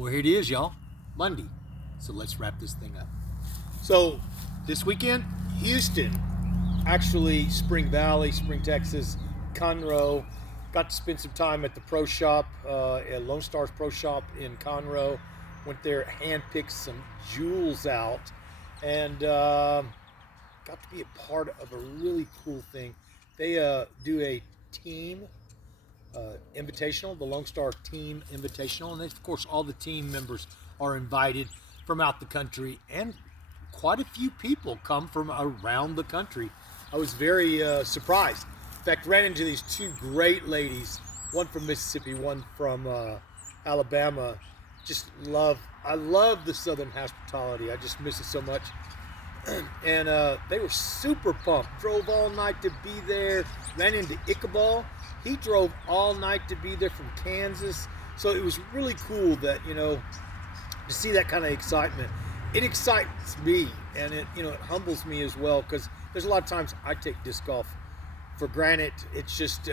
Well, here it is, y'all. Monday. So let's wrap this thing up. So this weekend, Houston, actually Spring Valley, Spring, Texas, Conroe. Got to spend some time at the pro shop, at Lone Stars Pro Shop in Conroe. Went there, handpicked some jewels out, and got to be a part of a really cool thing. They do a team invitational, the Lone Star Team Invitational, and of course, all the team members are invited from out the country, and quite a few people come from around the country. I was very surprised. In fact, ran into these two great ladies, one from Mississippi, one from Alabama. I love the Southern hospitality. I just miss it so much. And they were super pumped. Drove all night to be there. Ran into Ichabod. He drove all night to be there from Kansas. So it was really cool that, to see that kind of excitement. It excites me, and it humbles me as well, because there's a lot of times I take disc golf for granted. It's just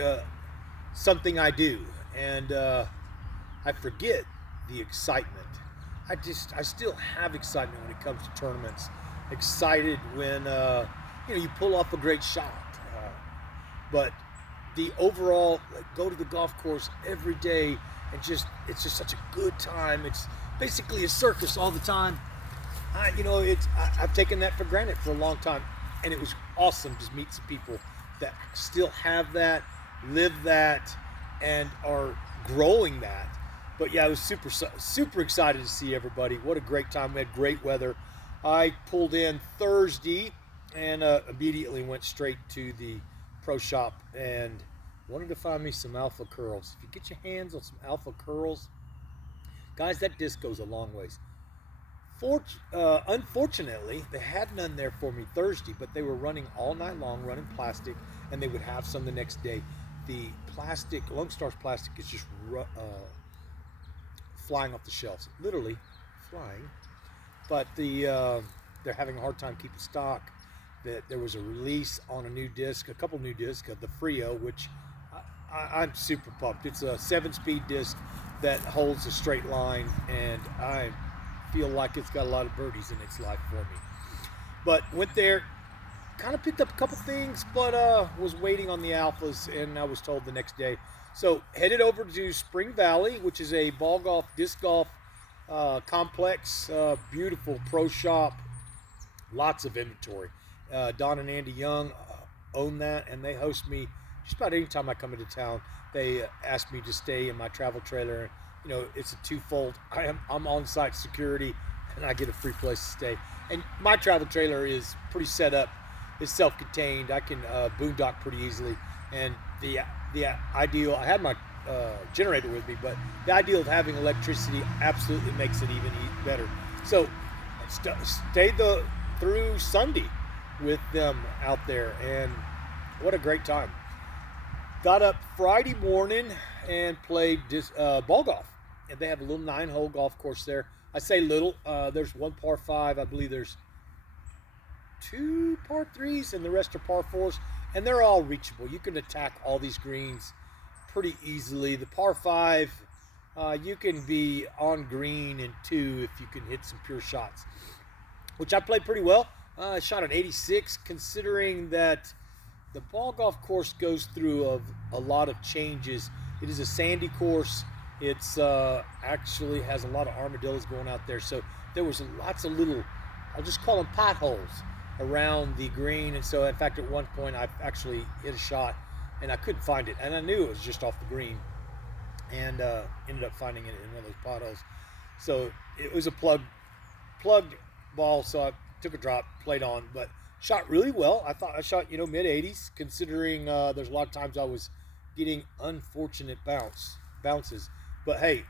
something I do, and I forget the excitement. I still have excitement when it comes to tournaments. Excited when you pull off a great shot, but the overall, go to the golf course every day, and it's just such a good time. It's basically a circus all the time. I've taken that for granted for a long time, and it was awesome to meet some people that still have that, live that, and are growing that. But yeah, I was super excited to see everybody. What a great time. We had great weather. I pulled in Thursday and immediately went straight to the pro shop and wanted to find me some alpha curls. If you get your hands on some alpha curls, guys, that disc goes a long ways. Unfortunately, they had none there for me Thursday, but they were running all night long, running plastic, and they would have some the next day. The plastic, Lone Stars plastic, is just flying off the shelves, literally flying. But they're having a hard time keeping stock. That there was a release on a couple new discs, the Frio, which I'm super pumped. It's a 7-speed disc that holds a straight line, and I feel like it's got a lot of birdies in its life for me. But went there, kind of picked up a couple things, but was waiting on the alphas, and I was told the next day. So headed over to Spring Valley, which is a disc golf complex, beautiful pro shop, lots of inventory. Don and Andy Young own that, and they host me just about any time I come into town. They ask me to stay in my travel trailer. It's a twofold. I'm on-site security, and I get a free place to stay. And my travel trailer is pretty set up. It's self-contained. I can boondock pretty easily. And the ideal, I had my generator with me, but the ideal of having electricity absolutely makes it even better. So stayed through Sunday with them out there, and what a great time. Got up Friday morning and played ball golf, and they have a little 9-hole golf course there. I say little, there's one par 5, I believe there's 2 par 3s, and the rest are par 4s, and they're all reachable. You can attack all these greens pretty easily. The par 5, you can be on green in 2 if you can hit some pure shots, which I played pretty well. I shot an 86, considering that the ball golf course goes through a lot of changes. It is a sandy course. It's actually has a lot of armadillos going out there. So there was lots of little, I'll just call them potholes around the green. And so, in fact, at one point I actually hit a shot and I couldn't find it. And I knew it was just off the green, and ended up finding it in one of those potholes. So it was a plugged ball. So I took a drop, played on, but shot really well. I thought I shot, mid 80s, considering there's a lot of times I was getting unfortunate bounces. But hey,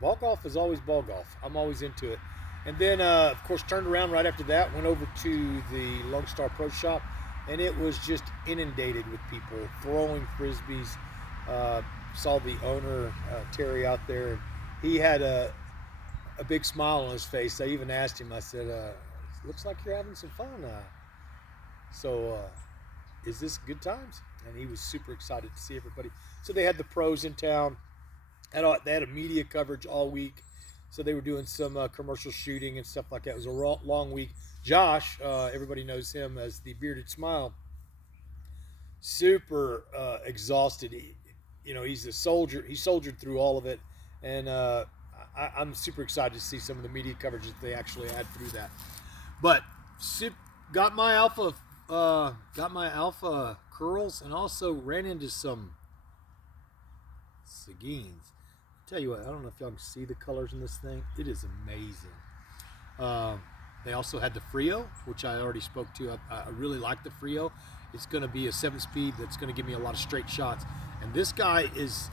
ball golf is always ball golf. I'm always into it. And then, of course, turned around right after that, went over to the Lone Star Pro Shop, and it was just inundated with people throwing frisbees. Saw the owner, Terry, out there. He had a big smile on his face. I even asked him, I said, looks like you're having some fun. So is this good times? And he was super excited to see everybody. So they had the pros in town. They had a media coverage all week. So they were doing some commercial shooting and stuff like that. It was a long week. Josh, everybody knows him as the Bearded Smile, super exhausted. He's a soldier. He soldiered through all of it, and I'm super excited to see some of the media coverage that they actually had through that. But got my alpha curls, and also ran into some Seguins. Tell you what, I don't know if y'all can see the colors in this thing. It is amazing. They also had the Frio, which I already spoke to. I really like the Frio. It's going to be a 7-speed that's going to give me a lot of straight shots. And this guy is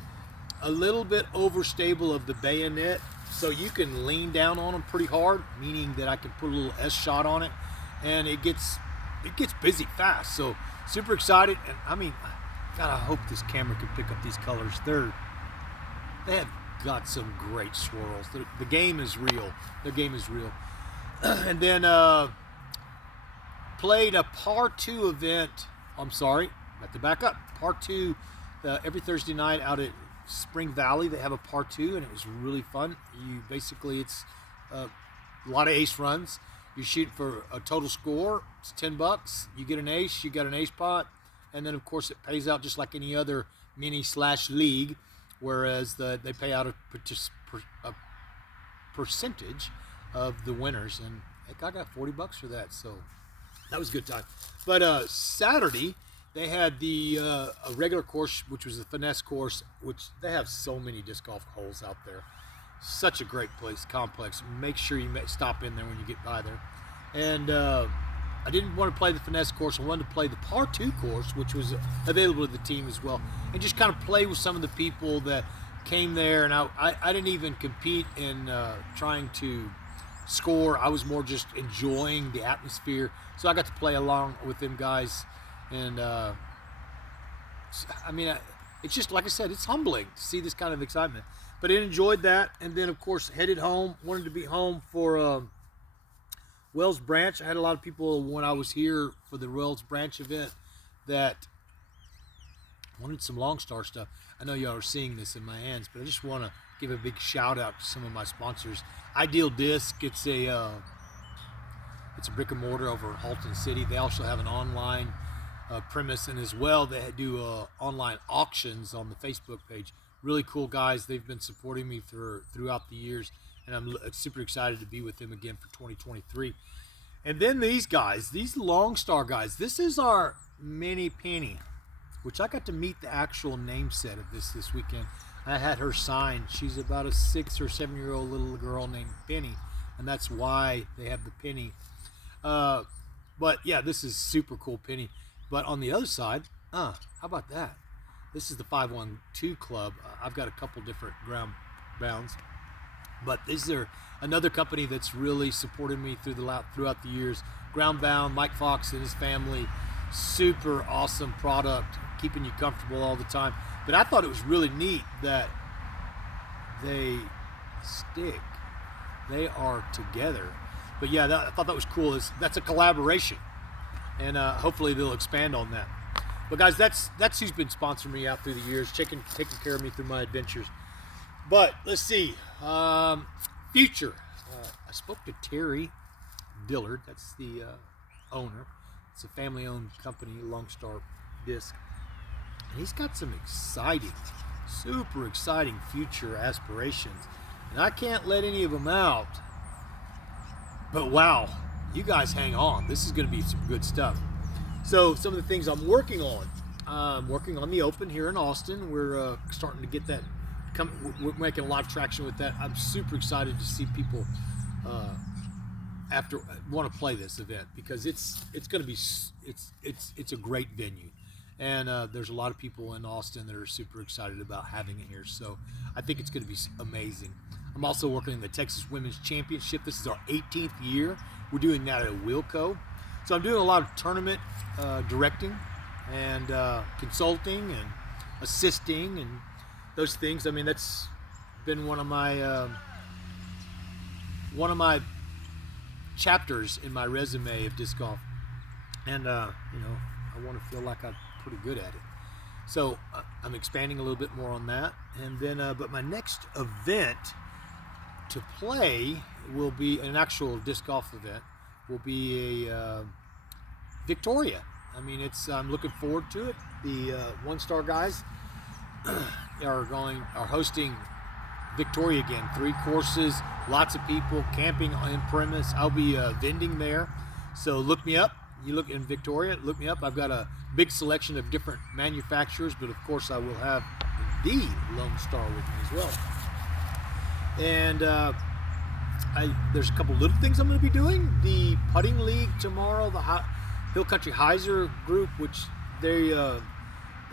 a little bit overstable of the bayonet, so you can lean down on him pretty hard, meaning that I can put a little S shot on it, and it gets busy fast. So super excited. And I mean, God, I hope this camera can pick up these colors. They have got some great swirls. The game is real. Their game is real. And then played a par 2 event. I'm sorry, I have to back up. Par 2 every Thursday night out at Spring Valley. They have a par 2, and it was really fun. It's a lot of ace runs. You shoot for a total score. It's $10. You get an ace. You got an ace pot, and then of course it pays out just like any other mini/league. Whereas they pay out a percentage of the winners, and heck, I got $40 for that, so that was a good time. But Saturday they had the a regular course, which was the finesse course, which they have so many disc golf holes out there. Such a great place, complex. Make sure you stop in there when you get by there. And I didn't want to play the finesse course. I wanted to play the par 2 course, which was available to the team as well, and just kind of play with some of the people that came there. And I didn't even compete in trying to score. I was more just enjoying the atmosphere. So I got to play along with them guys. And it's just, like I said, it's humbling to see this kind of excitement. But I enjoyed that. And then, of course, headed home. Wanted to be home for Wells Branch. I had a lot of people when I was here for the Wells Branch event that wanted some Long Star stuff. I know y'all are seeing this in my hands, but I just want to give a big shout out to some of my sponsors. Ideal Disc, it's a brick and mortar over in Halton City. They also have an online premise, and as well they do online auctions on the Facebook page. Really cool guys. They've been supporting me throughout the years, and I'm super excited to be with them again for 2023. And then these guys, these Long Star guys, this is our Mini Penny, which I got to meet the actual namesake of this weekend. I had her signed. She's about a 6 or 7 year old little girl named Penny, and that's why they have the Penny. But yeah, this is super cool Penny. But on the other side, how about that? This is the 512 Club. I've got a couple different ground bounds, but these are another company that's really supported me throughout the years. Groundbound, Mike Fox and his family, super awesome product, keeping you comfortable all the time. But I thought it was really neat that they stick. They are together. But yeah, I thought that was cool. That's a collaboration, and hopefully they'll expand on that. But guys, that's who's been sponsoring me out through the years, taking care of me through my adventures. But let's see, future. I spoke to Terry Dillard. That's the owner. It's a family-owned company, Long Star Disc, and he's got some super exciting future aspirations, and I can't let any of them out. But wow, you guys hang on. This is going to be some good stuff. So some of the things I'm working on. I'm working on the Open here in Austin. We're starting to get that. We're making a lot of traction with that. I'm super excited to see people want to play this event, because it's going to be it's a great venue, and there's a lot of people in Austin that are super excited about having it here. So I think it's going to be amazing. I'm also working in the Texas Women's Championship. This is our 18th year. We're doing that at Wilco. So I'm doing a lot of tournament directing and consulting and assisting and those things. I mean, that's been one of my chapters in my resume of disc golf, and I want to feel like I'm pretty good at it. So I'm expanding a little bit more on that, and then but my next event to play will be an actual disc golf event. Will be a Victoria. I mean, I'm looking forward to it. The One Star guys are hosting Victoria again. 3 courses, lots of people camping on premise. I'll be vending there, so look me up. You look in Victoria, look me up. I've got a big selection of different manufacturers, but of course I will have the Lone Star with me as well. And there's a couple little things I'm going to be doing. The putting league tomorrow, the Hill Country Heiser group, which they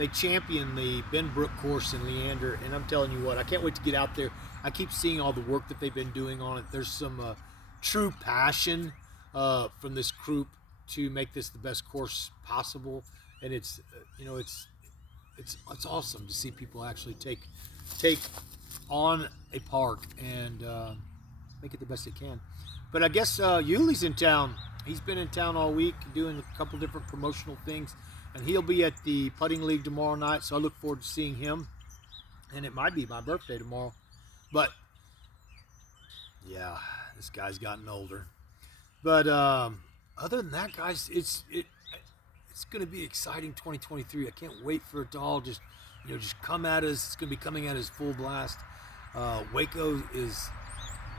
champion the Benbrook course in Leander, and I'm telling you what, I can't wait to get out there. I keep seeing all the work that they've been doing on it. There's some true passion from this group to make this the best course possible, and it's awesome to see people actually take on a park and make it the best they can. But I guess Yuli's in town. He's been in town all week doing a couple different promotional things, and he'll be at the putting league tomorrow night, so I look forward to seeing him. And it might be my birthday tomorrow. But yeah, this guy's gotten older. But other than that, guys, it's going to be exciting 2023. I can't wait for it to all just come at us. It's going to be coming at us full blast. Waco is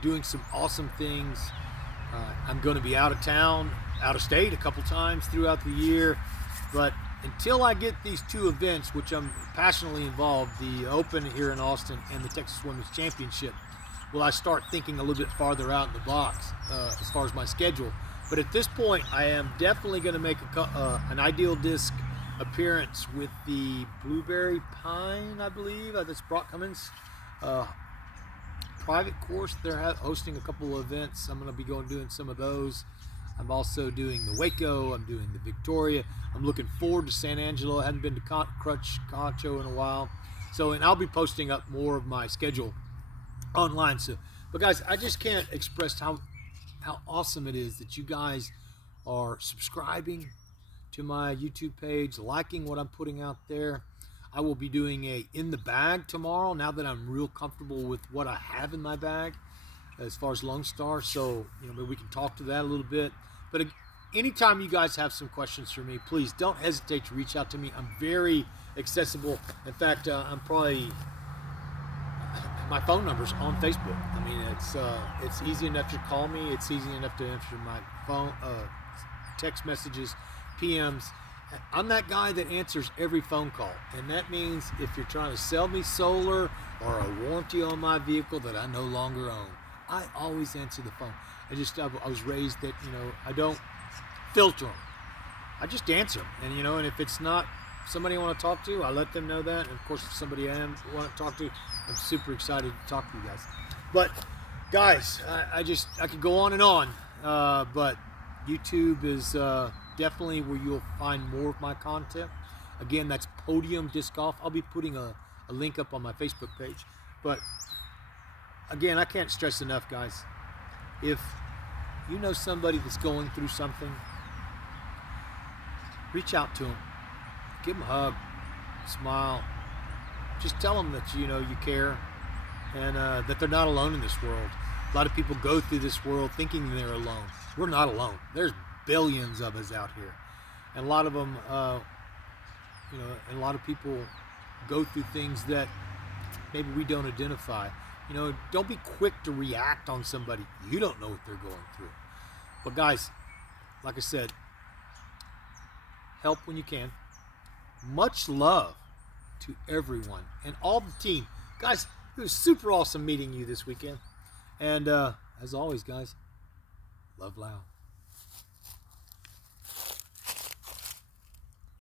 doing some awesome things. I'm going to be out of town, out of state a couple times throughout the year. But until I get these 2 events, which I'm passionately involved, the Open here in Austin and the Texas Women's Championship, will I start thinking a little bit farther out in the box as far as my schedule. But at this point, I am definitely going to make an Ideal Disc appearance with the Blueberry Pine, I believe. That's Brock Cummins private course. They're hosting a couple of events. I'm going to be doing some of those. I'm also doing the Waco. I'm doing the Victoria. I'm looking forward to San Angelo. I hadn't been to Crutch Concho in a while. And I'll be posting up more of my schedule online. But guys, I just can't express how awesome it is that you guys are subscribing to my YouTube page, liking what I'm putting out there. I will be doing a in the bag tomorrow, now that I'm real comfortable with what I have in my bag as far as Lone Star. So, maybe we can talk to that a little bit. But anytime you guys have some questions for me, please don't hesitate to reach out to me. I'm very accessible. In fact, my phone number's on Facebook. I mean, it's easy enough to call me. It's easy enough to answer my phone, text messages, PMs. I'm that guy that answers every phone call, and that means if you're trying to sell me solar or a warranty on my vehicle that I no longer own, I always answer the phone. I was raised that I don't filter them. I just answer them, and if it's not somebody I want to talk to, I let them know that. And of course, if somebody I want to talk to, I'm super excited to talk to you guys. But guys, I could go on and on, but YouTube is definitely where you'll find more of my content. Again, that's Podium Disc Golf. I'll be putting a link up on my Facebook page. But again, I can't stress enough, guys. If you know somebody that's going through something, reach out to them. Give them a hug, smile. Just tell them that you care, and that they're not alone in this world. A lot of people go through this world thinking they're alone. We're not alone. There's billions of us out here, and a lot of them, and a lot of people go through things that maybe we don't identify. Don't be quick to react on somebody. You don't know what they're going through. But guys, like I said, help when you can. Much love to everyone and all the team. Guys, it was super awesome meeting you this weekend. And as always, guys, love loud.